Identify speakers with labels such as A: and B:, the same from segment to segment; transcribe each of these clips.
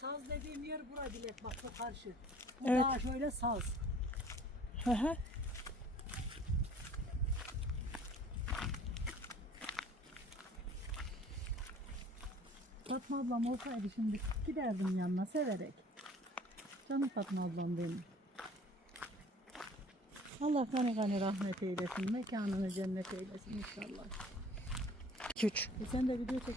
A: Saz dediğim yer bura Dilek bak bu karşı. Bu
B: evet.
A: daha şöyle saz. Fatma ablam olsaydı şimdi giderdim yanına severek. Canım Fatma ablam benim. Allah gani gani rahmet eylesin. Mekanını cennet eylesin inşallah.
B: 2-3.
A: E sen de video çekin.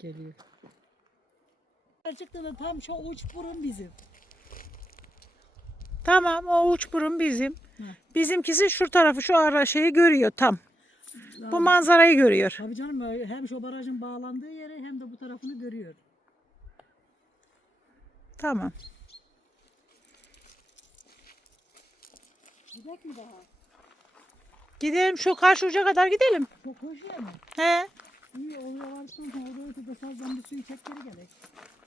A: Geliyor. Gerçekten de tam şu uç burun bizim.
B: Tamam o uç burun bizim.
A: Hı.
B: Bizimkisi şu tarafı şu ara şeyi görüyor tam. Bu manzarayı görüyor.
A: Tabii canım hem şu barajın bağlandığı yeri hem de bu tarafını görüyor.
B: Tamam.
A: Gidek mi daha?
B: Gidelim şu karşı uca kadar gidelim.
A: Çok hoş yer mi?
B: He.
A: İyi oraya varsın orada ötede sazdan bir suyu çek geri gerek.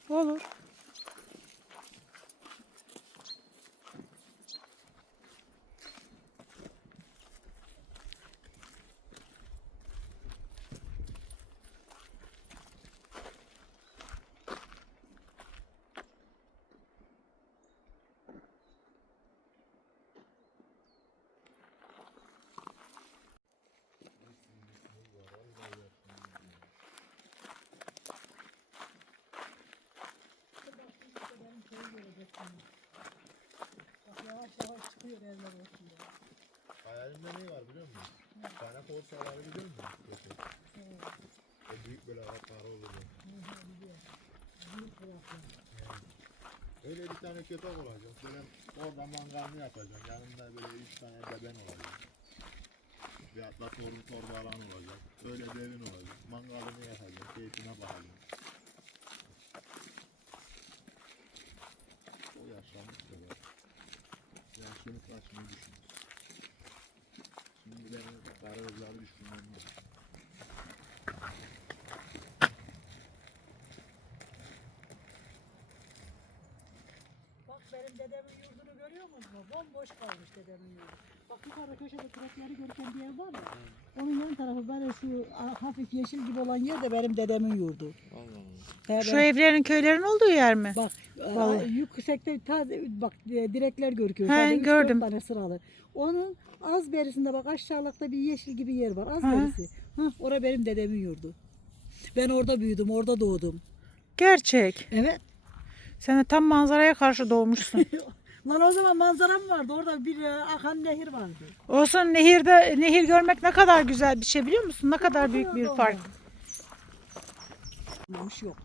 B: Olur.
A: Bak yavaş yavaş çıkıyor evler ortaya.
C: Hayalimde ne var biliyor musun? Kaynak olsa var biliyor musun? Yok. O büyük böyle ağaçlar olur. ya.
A: Büyük taraflar.
C: Öyle bir tane köpek olacak. Böyle orada mangalını yapacağım. Yanında böyle üç tane beben olacak. Bir atla torun torba alan olacak. Öyle evin olacak. Mangalını yapacak. Keyfine bakacak. O yaşlanmış kadar. Yaşını kaçmayı düşünüyor. Şimdi benim karı kızları düşünmem lazım.
A: Dedemin yurdunu görüyor musun? Bomboş kalmış dedemin yurdu. Bak yukarıda köşede kürekleri görürken bir yer var ya. Onun yan tarafı böyle şu hafif yeşil gibi olan yer de benim dedemin yurdu. He,
B: Şu
A: ben-
B: evlerin köylerin olduğu yer mi?
A: Bak
B: Vallahi.
A: Yüksekte ta, bak e, direkler görüküyor.
B: He,
A: Sadece
B: gördüm.
A: tane sıralı. Onun az berisinde bak aşağılıkta bir yeşil gibi yer var. Az
B: Hı.
A: berisi. Hah, ora benim dedemin yurdu. Ben orada büyüdüm, orada doğdum.
B: Gerçek.
A: Evet.
B: Sen de tam manzaraya karşı doğmuşsun.
A: Lan o zaman manzara mı vardı? Orada bir e, akan nehir vardı.
B: Olsun nehirde nehir görmek ne kadar güzel bir şey biliyor musun? Ne kadar büyük bir fark.
A: Olmamış yok.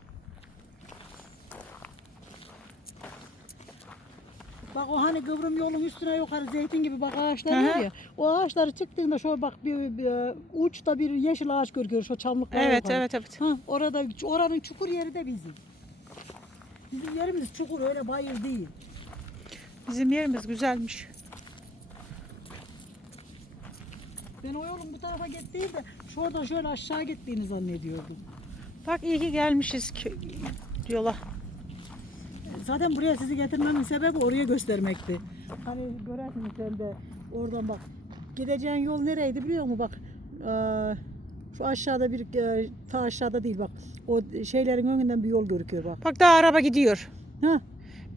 A: Bak o hani kıvrım yolun üstüne yukarı zeytin gibi bak ağaçlar
B: Hı hı.
A: var ya. O ağaçları çıktığında şu bak bir, bir uçta bir yeşil ağaç görüyor şu çamlıklar.
B: Evet
A: yukarı.
B: evet evet.
A: Ha, orada oranın çukur yeri de bizim. Bizim yerimiz çukur öyle bayır değil.
B: Bizim yerimiz güzelmiş.
A: Ben o yolun bu tarafa gittiğimde şuradan şöyle aşağı gittiğini zannediyordum.
B: Bak iyi ki gelmişiz kö- yola.
A: Zaten buraya sizi getirmemin sebebi oraya göstermekti. Hani görersiniz sen de oradan bak. Gideceğin yol nereydi biliyor musun? Bak eee, şu aşağıda bir eee, ta aşağıda değil bak. O şeylerin önünden bir yol görüküyor bak.
B: Bak daha araba gidiyor.
A: Ha,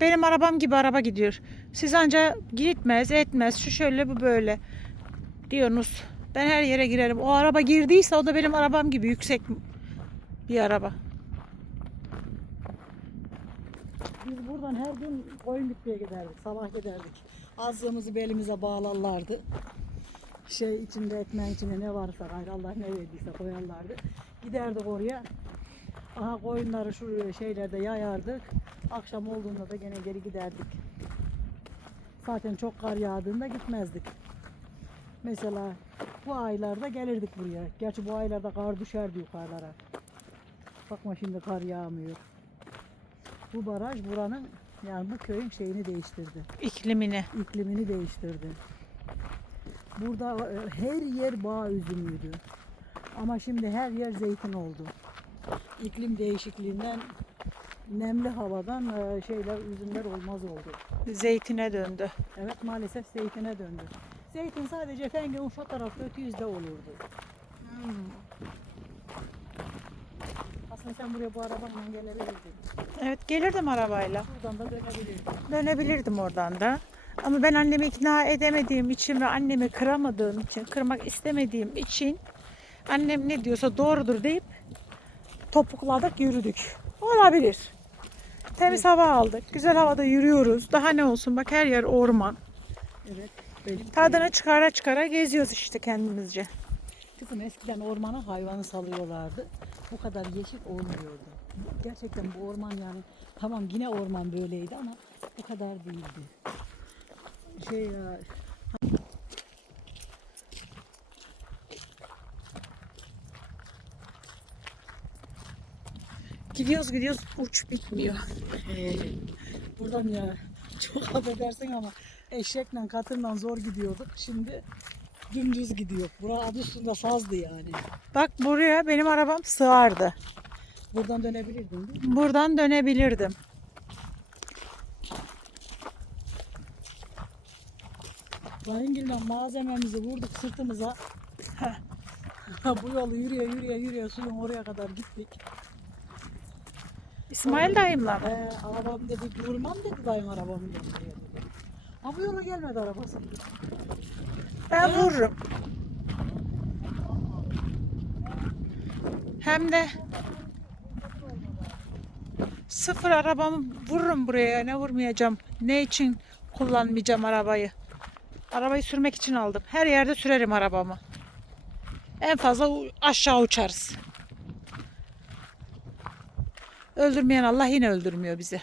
B: Benim arabam gibi araba gidiyor. Siz anca gitmez etmez şu şöyle bu böyle diyorsunuz. Ben her yere girerim. O araba girdiyse o da benim arabam gibi yüksek bir araba.
A: Biz buradan her gün koyun bitmeye giderdik. Sabah giderdik. Azlığımızı belimize bağlarlardı. Şey içinde ekmeğin içinde ne varsa gayrı Allah ne verdiyse koyarlardı. Giderdik oraya. Aha koyunları şu şeylerde yayardık. Akşam olduğunda da gene geri giderdik. Zaten çok kar yağdığında gitmezdik. Mesela bu aylarda gelirdik buraya. Gerçi bu aylarda kar düşerdi yukarılara. Bakma şimdi kar yağmıyor. Bu baraj buranın yani bu köyün şeyini değiştirdi.
B: İklimini.
A: iklimini değiştirdi. Burada e, her yer bağ üzümüydü. Ama şimdi her yer zeytin oldu. İklim değişikliğinden nemli havadan e, şeyler üzümler olmaz oldu.
B: Zeytine döndü.
A: Evet maalesef zeytine döndü. Zeytin sadece Fengi'nin şu tarafta öte yüzde olurdu. Aslında sen buraya bu arabanla gelebilirdin.
B: Evet gelirdim arabayla.
A: Buradan da dönebilirdin.
B: Dönebilirdim oradan da. Ama ben annemi ikna edemediğim için ve annemi kıramadığım için, kırmak istemediğim için annem ne diyorsa doğrudur deyip topukladık, yürüdük. Olabilir. Temiz hava aldık. Güzel havada yürüyoruz. Daha ne olsun bak her yer orman.
A: Evet. Benim
B: Tadını çıkara çıkara geziyoruz işte kendimizce.
A: Kızım eskiden ormana hayvanı salıyorlardı. Bu kadar yeşil olmuyordu. Gerçekten bu orman yani tamam yine orman böyleydi ama bu kadar değildi. Şey ya
B: Gidiyoruz gidiyoruz uç bitmiyor.
A: e, buradan ya çok affedersin ama eşekle katırla zor gidiyorduk. Şimdi dümdüz gidiyor. Bura adı üstünde sazdı yani.
B: Bak buraya benim arabam sığardı.
A: Buradan dönebilirdin değil mi?
B: Buradan dönebilirdim.
A: Dayıngil'le malzememizi vurduk sırtımıza. bu yolu yürüye yürüye yürüye suyun oraya kadar gittik.
B: İsmail dayımla mı?
A: Ee, arabam dedi durmam dedi dayım arabamı dedi. Ama bu yola gelmedi arabası.
B: Ben vururum. Hem de sıfır arabamı vururum buraya. Ne vurmayacağım? Ne için kullanmayacağım arabayı? Arabayı sürmek için aldım. Her yerde sürerim arabamı. En fazla aşağı uçarız. Öldürmeyen Allah yine öldürmüyor bizi.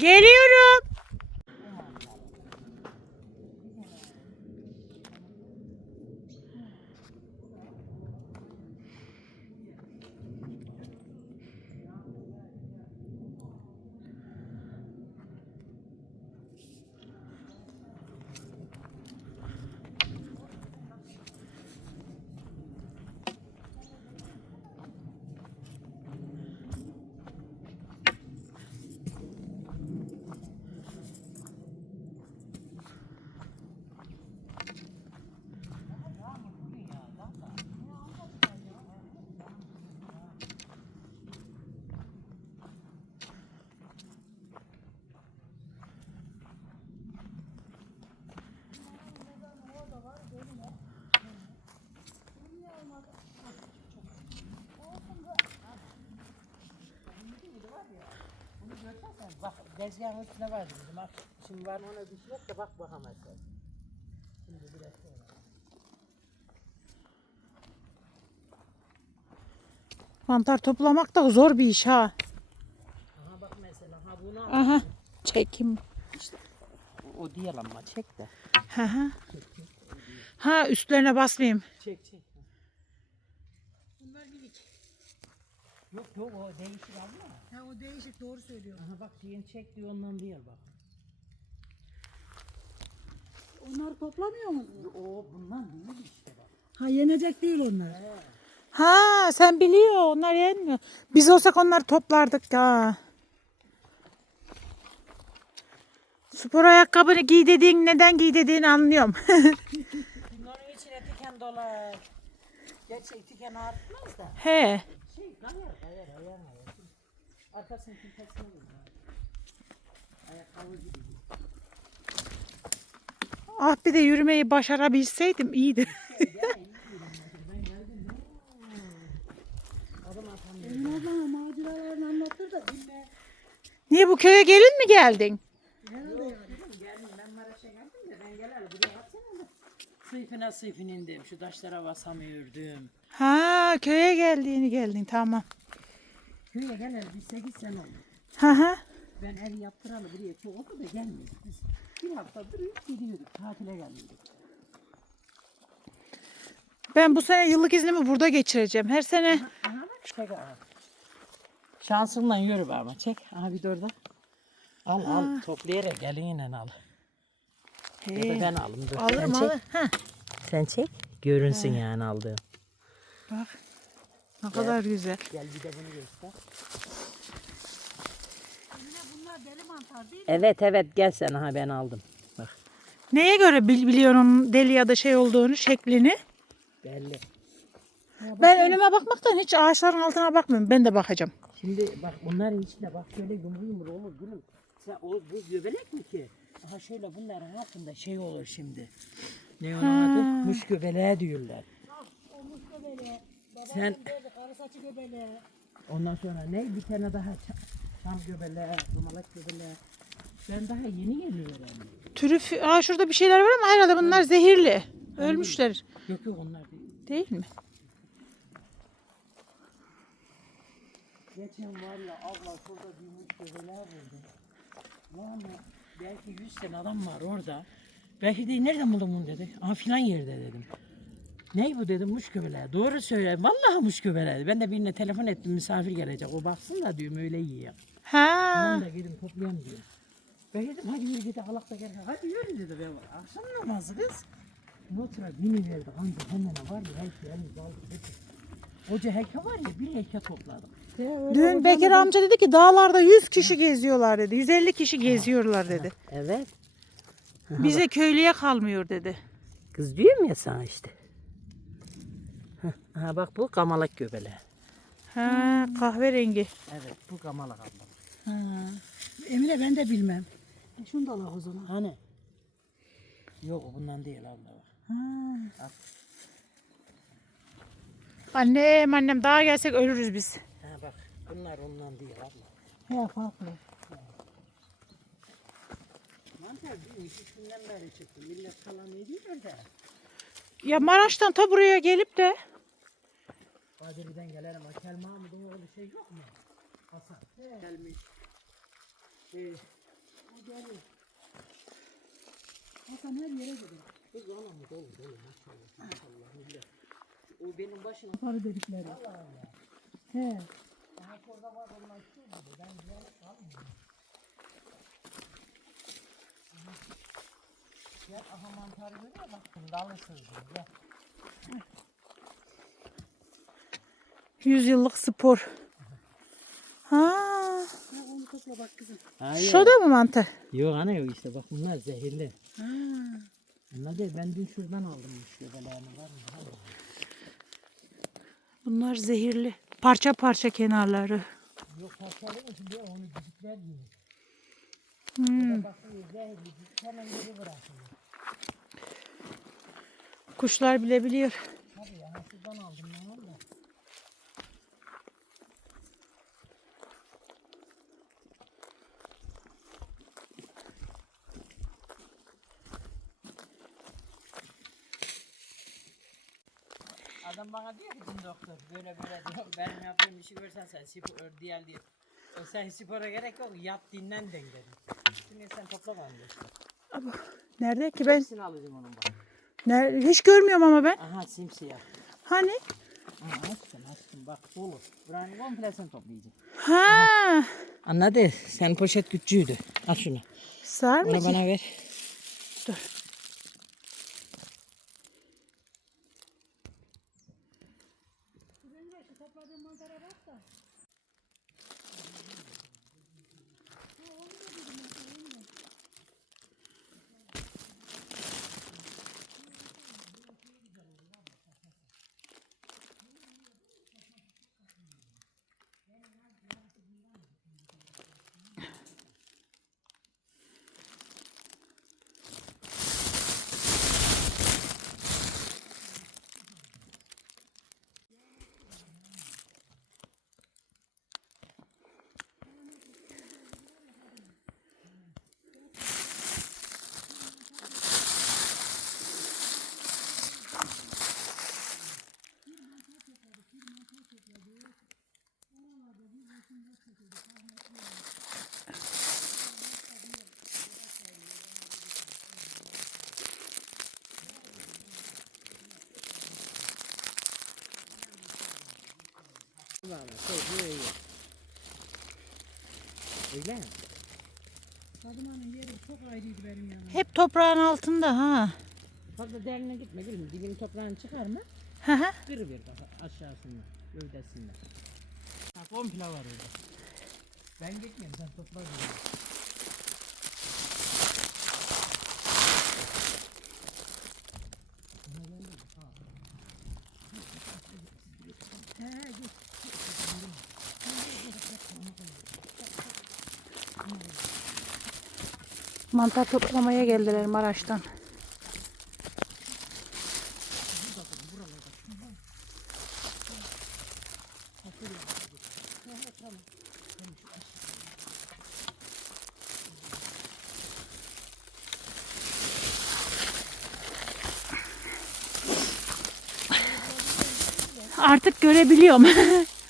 B: Geliyorum.
D: Bak tezgahın üstüne vardı bizim. Bak şimdi var ona bir şey yok da bak bakamazsın. Şimdi biraz sonra.
B: Mantar toplamak da zor bir iş ha.
D: Aha bak mesela ha bunu al.
B: Aha. Çekim.
D: O, o değil ama çek de.
B: Ha ha. Ha üstlerine basmayayım.
D: Çek çek. Bunlar minik. Yok yok o değişik abla.
A: Ha o değişik doğru söylüyor.
D: Aha bak yeni çek diyor ondan değil bak.
A: Onları toplamıyor musun?
D: O bundan değil işte bak.
A: Ha yenecek değil onlar.
B: Ha sen biliyor onlar yenmiyor. Biz olsak onları toplardık ya. Spor ayakkabını giy dediğin neden giy dediğini anlıyorum.
D: Bunların içine tiken dolar. Gerçi tiken artmaz da.
B: He.
D: Kayar kayar ayağına ayar. Arkasını tepesine vur. Ayakkabı gibi.
B: Ah bir de yürümeyi başarabilseydim iyiydi.
A: Emin.
B: Niye bu köye gelin mi geldin?
D: Geldim ben Maraş'a geldim de ben geleli buraya baksana da. Sıyfına sıyfın indim. Şu taşlara basamıyordum.
B: Ha köye geldiğini geldin tamam.
D: Köye geleli bir 8 sene oldu.
B: Ha ha.
D: Ben ev yaptıralı buraya çok oldu da gelmiyoruz biz. Bir hafta durup gidiyorduk. Tatile gelmiyorduk.
B: Ben bu sene yıllık iznimi burada geçireceğim. Her sene
D: Aha bak çek aha. Şansınla yürü be ama çek. Aha bir de orada. Al al toplayarak gelinle al. Ya da
B: He.
D: ben alım dur.
B: alırım
D: Sen çek.
B: alırım. Ha.
D: Sen çek. Görünsün yani aldığım.
B: Bak ne kadar güzel.
D: Gel bir de bunu göster.
A: Bunlar deli mantar değil
D: Evet evet gel sen aha ben aldım. Bak
B: Neye göre bil, biliyorsun onun deli ya da şey olduğunu, şeklini?
D: belli.
B: Ben önüme bakmaktan hiç ağaçların altına bakmıyorum. Ben de bakacağım.
D: Şimdi bak bunların içinde bak şöyle yumru yumru olur durun. Sen o bu göbelek mi ki? Aha şöyle bunların altında şey olur şimdi. Ne onun adı? Muş göbeleği diyorlar.
A: Olmuş göbele.
D: Sen
A: Karı saçı göbele.
D: ondan sonra ne bir tane daha çam, çam göbeleği, dumalak göbeleği. Ben daha yeni geliyorum.
B: Türüf, aa şurada bir şeyler var ama herhalde bunlar zehirli. Ölmüşler.
D: Yok yok onlar değil.
B: Değil mi?
D: Geçen var ya abla şurada bir göbeleği buldum. Yani belki 100 tane adam var orada. Belki de nereden buldun bunu dedi. Aha filan yerde dedim. Ney bu dedim muş göbeleği. Doğru söyle. Vallahi muş göbeleği. Ben de birine telefon ettim misafir gelecek. O baksın da diyorum öyle yiyor.
B: Ha.
D: Tamam da gidin toplayalım diyor. Ben dedim hadi yürü gidi alak da gel. Hadi yürü dedi. Ben akşam namazı kız. Notura bini verdi. Amca hemen var ya heyke elimiz aldık. Hoca heyke var ya bir heyke topladım.
B: Dün Bekir amca dedi ki dağlarda 100 kişi geziyorlar dedi. 150 kişi geziyorlar dedi.
D: Evet.
B: Bize köylüye kalmıyor dedi.
D: Kız diyorum ya sana işte. Ha bak bu kamalak göbeleği.
B: Ha kahverengi.
D: Evet bu kamalak abla.
A: Ha. Emine ben de bilmem. E şunu da al o zaman.
D: Hani? Yok bundan değil abla.
A: Ha.
B: Annem annem daha gelsek ölürüz biz.
D: Bunlar ondan değil abla.
A: Ya farklı.
D: Mantar bir iki günden beri çıktı. Millet kalan ediyor da.
B: Ya Maraş'tan ta buraya gelip de
D: Kadir'den gelelim. Akel Mahmud'un oğlu şey yok mu? Hasan. Gelmiş. Şey,
A: Hasan her yere gidiyor.
D: Kız anam dolu dolu maşallah maşallah millet. O benim başıma
A: Sarı dedikleri. He.
D: Şurada var onlar. Ben. Gel aha mantar görüyor musun? Dalı sızıyor. Gel.
B: Yüzyıllık spor. Ha,
A: onu topla bak kızım.
D: Hayır.
B: şu da mı mantar?
D: Yok ana yok işte bak bunlar zehirli.
A: Ha.
D: Anladın ben dün şuradan aldım şu? Var mı?
B: Bunlar zehirli. Parça parça kenarları.
D: Yok parçalı mı şimdi onu cücükler yiyor.
B: Hmm. Kuşlar bile biliyor.
D: Tabii ya aldım Adam bana diyor ki doktor böyle böyle diyor. Benim yaptığım işi görsen sen spor diğer diyor. E sen spora gerek yok yat dinlen den dedim. Şimdi sen topla bana diyor.
B: Nerede ki ben?
D: Hepsini alacağım onun bak.
B: Nerede? Hiç görmüyorum ama ben.
D: Aha simsiyah.
B: Hani?
D: Aha açtım açtım bak dolu. Buranın komple sen toplayacaksın.
B: Ha.
D: Anladı. Sen poşet küçüğüydü. Al şunu.
B: Sar mı
D: Onu bana ver.
B: Dur. mandaram bastante.
D: Öyle mi?
A: Kadınanın yeri çok ayrıydı benim yanıma.
B: Hep toprağın altında ha.
D: Fazla derine gitme gülüm. Dibin toprağını çıkarma.
B: Hı hı.
D: Kırıver bak aşağısında. Gövdesinde. Ha komple var orada. Ben gitmiyorum sen topla gülüm.
B: Mantar toplamaya geldiler Maraş'tan. Artık görebiliyorum.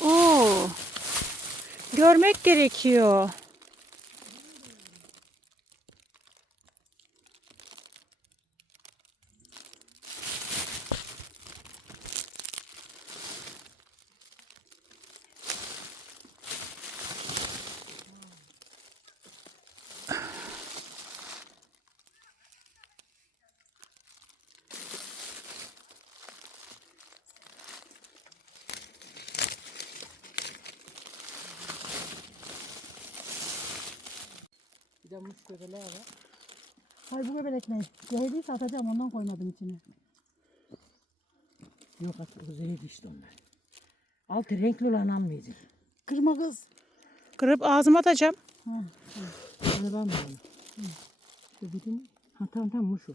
B: Oo. Görmek gerekiyor.
D: Muş göbeleği var.
A: Hay bu göbelek ne? Zehirliyse atacağım ondan koymadım içine.
D: Yok at o zehir işte onlar. Altı renkli olan almayacak.
A: Kırma kız.
B: Kırıp ağzıma atacağım.
A: Ha.
D: Onu ben de. Şu birini. Ha tamam tamam muş o.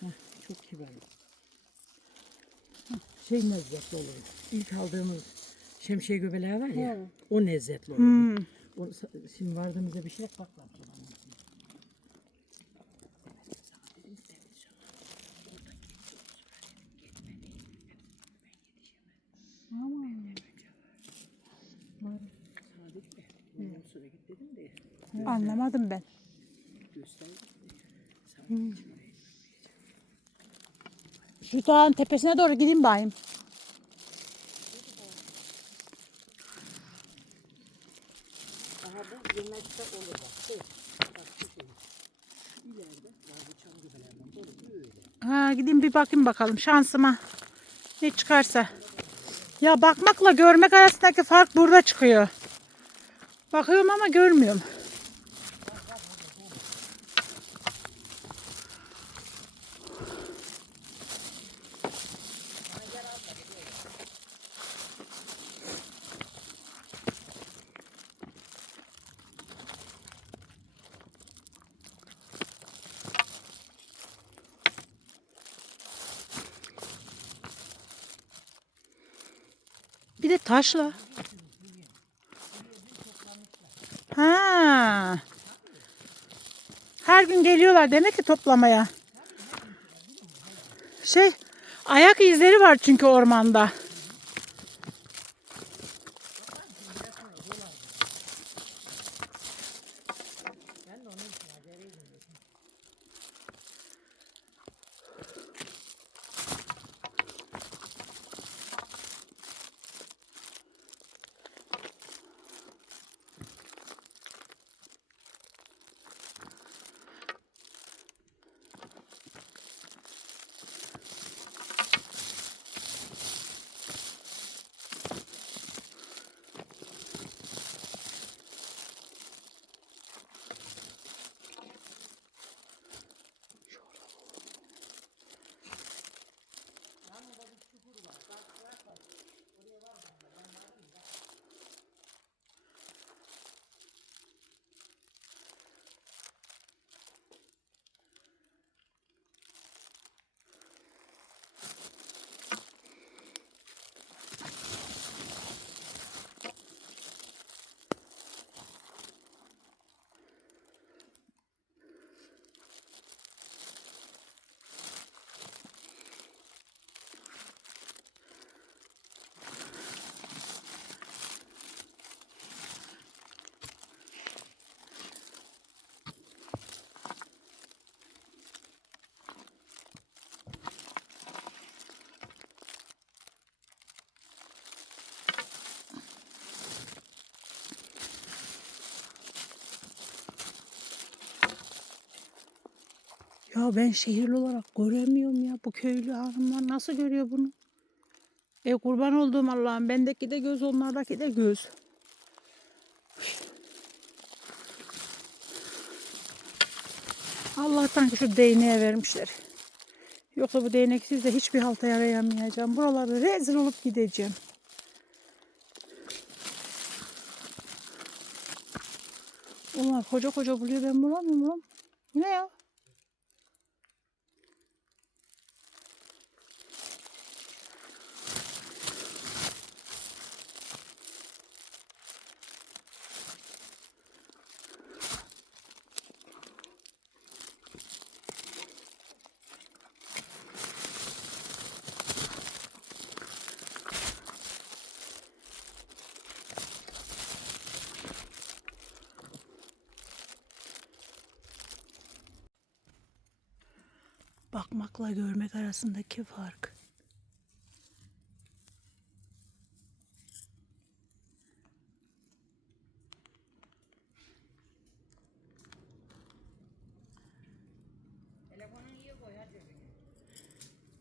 D: Heh, çok kibar. şey lezzetli olur. İlk aldığımız şemsiye göbeleği var ya.
A: He.
D: O lezzetli olur.
B: Hmm.
D: O, şimdi vardığımızda bir şey bak bak.
B: Anlamadım ben. Hmm. Şu dağın tepesine doğru gideyim bayım.
D: Aha bu yemekte olur bak. Şey, bak şu. Şu ileride var bu çam göbelerinden doğru böyle.
B: Ha, gideyim bir bakayım bakalım şansıma. Ne çıkarsa. Ya bakmakla görmek arasındaki fark burada çıkıyor. Bakıyorum ama görmüyorum. Bir de taşla. Ha. Her gün geliyorlar demek ki toplamaya. Şey, ayak izleri var çünkü ormanda. Ya ben şehirli olarak göremiyorum ya. Bu köylü hanımlar nasıl görüyor bunu? E kurban olduğum Allah'ım. Bendeki de göz, onlardaki de göz. Allah'tan ki şu değneğe vermişler. Yoksa bu değneksiz de hiçbir halta yarayamayacağım. Buraları rezil olup gideceğim. Onlar koca koca buluyor ben bulamıyorum. Bu ne ya? Bakmakla görmek arasındaki fark.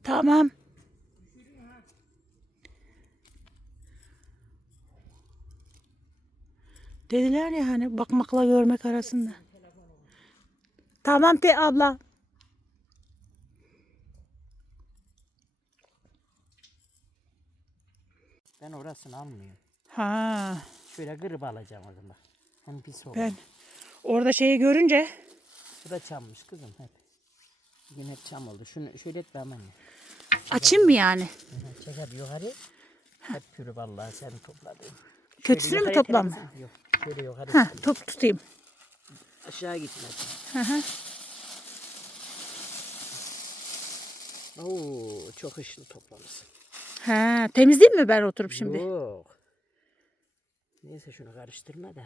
B: Tamam. Dediler ya hani bakmakla görmek arasında. Tamam te abla.
D: Ben orasını almıyorum.
B: Ha.
D: Şöyle kırıp alacağım o zaman. Hem pis olur.
B: Ben orada şeyi görünce
D: Bu da çammış kızım hep. Bugün hep çam oldu. Şunu şöyle et ben anne.
B: açayım mı yani?
D: Çek hadi yukarı. Hep pürü vallahi sen topladın.
B: Kötüsünü mü toplam?
D: Yok. Şöyle yukarı.
B: Ha, top tutayım.
D: Aşağı gitmez.
B: Hı hı.
D: Oo, çok ışlı toplamışsın.
B: Ha, temizleyeyim mi ben oturup şimdi?
D: Yok. Neyse şunu karıştırma da.